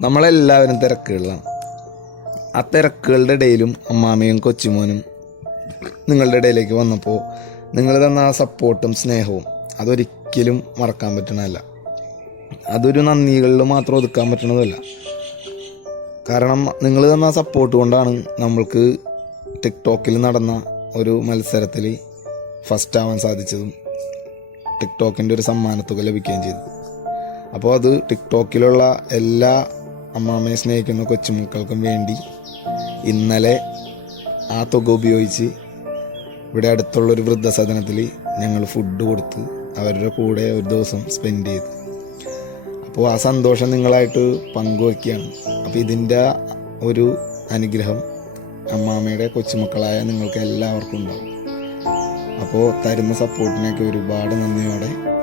നമ്മളെല്ലാവരും തിരക്കുകളിലാണ്. ആ തിരക്കുകളുടെ ഇടയിലും അമ്മാമ്മയും കൊച്ചുമോനും നിങ്ങളുടെ ഇടയിലേക്ക് വന്നപ്പോൾ നിങ്ങൾ തന്ന ആ സപ്പോർട്ടും സ്നേഹവും അതൊരിക്കലും മറക്കാൻ പറ്റണമല്ല അതൊരു നന്ദികളിൽ മാത്രം ഒതുക്കാൻ പറ്റണതല്ല. കാരണം നിങ്ങൾ തന്ന സപ്പോർട്ട് കൊണ്ടാണ് നമ്മൾക്ക് ടിക്ടോക്കിൽ നടന്ന ഒരു മത്സരത്തിൽ ഫസ്റ്റ് ആവാൻ സാധിച്ചതും ടിക്ടോക്കിന്റെ ഒരു സമ്മാനത്തുക ലഭിക്കുകയും ചെയ്തു. അപ്പോൾ അത് ടിക്ടോക്കിലുള്ള എല്ലാ അമ്മാമ്മയെ സ്നേഹിക്കുന്ന കൊച്ചുമക്കൾക്കും വേണ്ടി ഇന്നലെ ആ തുക ഉപയോഗിച്ച് ഇവിടെ അടുത്തുള്ളൊരു വൃദ്ധസദനത്തിൽ ഞങ്ങൾ ഫുഡ് കൊടുത്ത് അവരുടെ കൂടെ ഒരു ദിവസം സ്പെൻഡ് ചെയ്തു. അപ്പോൾ ആ സന്തോഷം നിങ്ങളായിട്ട് പങ്കുവയ്ക്കുകയാണ്. അപ്പോൾ ഇതിന്റെ ഒരു അനുഗ്രഹം അമ്മാമ്മയുടെ കൊച്ചുമക്കളായ നിങ്ങൾക്ക് എല്ലാവർക്കും ഉണ്ടാവും. അപ്പോൾ തരുന്ന സപ്പോർട്ടിനൊക്കെ ഒരുപാട് നന്ദിയോടെ